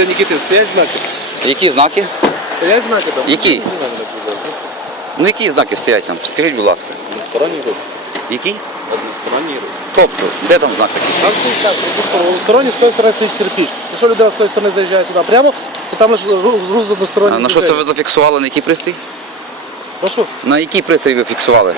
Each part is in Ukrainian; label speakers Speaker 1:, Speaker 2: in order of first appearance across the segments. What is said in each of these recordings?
Speaker 1: біля Нікіти стоять знаки?
Speaker 2: Які знаки?
Speaker 1: Стоять знаки там?
Speaker 2: Які? Ну які знаки стоять там? Скажіть, будь ласка.
Speaker 1: Односторонній рух.
Speaker 2: Які?
Speaker 1: Односторонній рух.
Speaker 2: Тобто, де там знак такий?
Speaker 1: Там стоїть так, односторонній, з тої сторони стоїть кирпіч. Якщо людина з тої сторони заїжджає туди прямо, то там лише рух з з
Speaker 2: А на що це ви зафіксували? На який пристрій?
Speaker 1: Прошу.
Speaker 2: На який пристрій ви фіксували?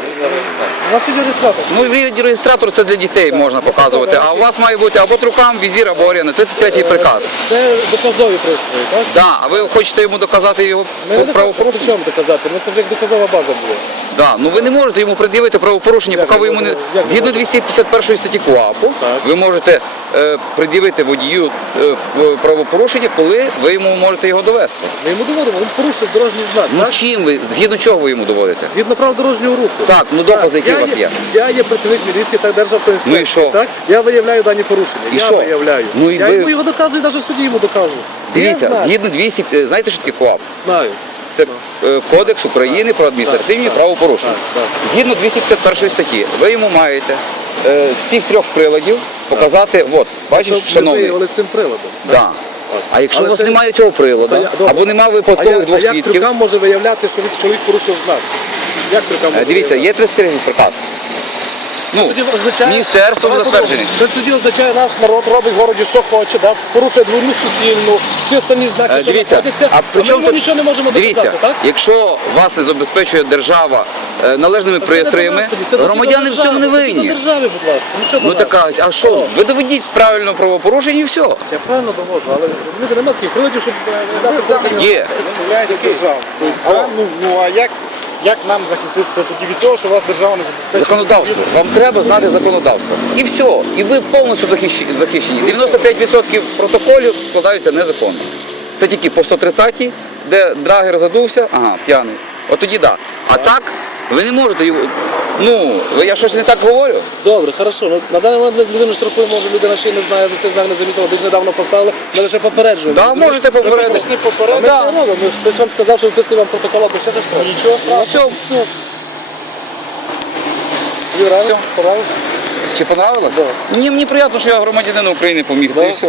Speaker 1: У нас відеореєстратор.
Speaker 2: Ну, реєстратор це для дітей можна показувати, а у вас має бути або трукам, візір, або оріна. 33 приказ.
Speaker 1: Це доказові пристрої, так?
Speaker 2: Да, а ви хочете йому доказати його
Speaker 1: Ми не
Speaker 2: правопорушення?
Speaker 1: доказати, ну це вже як доказова база буде.
Speaker 2: Да, ну ви не можете йому пред'явити правопорушення,
Speaker 1: Як
Speaker 2: поки ви йому не?
Speaker 1: Як
Speaker 2: згідно
Speaker 1: можете?
Speaker 2: 251 статті КУАПу,
Speaker 1: Так.
Speaker 2: ви можете е, пред'явити водію е, правопорушення, коли ви йому можете його довести.
Speaker 1: Ми йому доводимо, він порушив дорожній знак,
Speaker 2: Ну
Speaker 1: так?
Speaker 2: чим ви згідно чого ви йому доводите?
Speaker 1: Згідно прав дорожнього руху.
Speaker 2: Так, ну докази, які у вас є.
Speaker 1: Я є працівник міліції, так державтоінспекції.
Speaker 2: Ну і що?
Speaker 1: Так? Я виявляю дані порушення.
Speaker 2: І
Speaker 1: я
Speaker 2: що?
Speaker 1: виявляю.
Speaker 2: Ну і
Speaker 1: я
Speaker 2: ви-
Speaker 1: йому його доказую, навіть в суді йому доказую. я
Speaker 2: Дивіться,
Speaker 1: знаю.
Speaker 2: згідно 200, е, знаєте, що таке КУАП?
Speaker 1: Знаю.
Speaker 2: Це е, Кодекс України про адміністративні
Speaker 1: Так, так,
Speaker 2: правопорушення.
Speaker 1: так,
Speaker 2: Згідно 251 статті, ви йому маєте е, з цих трьох приладів показати, от, бачиш,
Speaker 1: Щоб
Speaker 2: шановний,
Speaker 1: виявили цим приладом.
Speaker 2: да. А якщо
Speaker 1: Але
Speaker 2: у вас
Speaker 1: це-
Speaker 2: немає цього приладу,
Speaker 1: Та я- добре.
Speaker 2: або немає
Speaker 1: А,
Speaker 2: випадкових
Speaker 1: я, а
Speaker 2: двох
Speaker 1: як
Speaker 2: свідків,
Speaker 1: трюкам може виявляти, що чоловік порушив знак? Як трюкам
Speaker 2: е, дивіться,
Speaker 1: виявляти?
Speaker 2: є 33 приказ. Ну, міністерством затверджений.
Speaker 1: Це тоді означає, наш народ робить в городі, що хоче, да? порушує дворну суцільну, всі останні знаки,
Speaker 2: Е,
Speaker 1: що
Speaker 2: Дивіться,
Speaker 1: знаходяться,
Speaker 2: а при
Speaker 1: ми
Speaker 2: чому
Speaker 1: йому
Speaker 2: тут
Speaker 1: нічого не можемо
Speaker 2: дивіться,
Speaker 1: доказати, так?
Speaker 2: якщо вас не забезпечує держава е, належними
Speaker 1: це
Speaker 2: пристроями,
Speaker 1: це
Speaker 2: громадяни в цьому не
Speaker 1: це
Speaker 2: винні.
Speaker 1: держави, будь ласка. Ну,
Speaker 2: Ну
Speaker 1: нас?
Speaker 2: така, а що? Ви доведіть правильно правопорушення і все.
Speaker 1: Я правильно довожу, але розумієте, немає таких приладів, щоб е, дати.
Speaker 2: Є.
Speaker 3: представляєте державу. Тобто, а, ну, ну а як, як нам захиститися тоді від того, що вас держава не забезпечує?
Speaker 2: Законодавство. Вам треба знати законодавство. І все. І ви повністю захищені. 95% протоколів складаються незаконно. Це тільки по 130-й, де драгер задувся, ага, п'яний. От тоді так. А так, ви не можете його. Ну, я щось не так говорю.
Speaker 1: Добре, хорошо. Ну, на даний момент ми людину штрафуємо, може людина ще й не знає, за цей знак не замітила, десь недавно поставили, ми лише попереджуємо.
Speaker 2: Да, можете попередити.
Speaker 1: Ми.
Speaker 2: Да.
Speaker 1: Ми робимо. Хтось вам сказав, що виписує вам протокол, або ще щось. Нічого страшного.
Speaker 2: Все.
Speaker 1: Юра,
Speaker 2: Все.
Speaker 1: понравилось?
Speaker 2: Чи понравилось?
Speaker 1: Да.
Speaker 2: Мені, мені приємно, що я громадянину України поміг.
Speaker 1: Да.
Speaker 2: Та і все.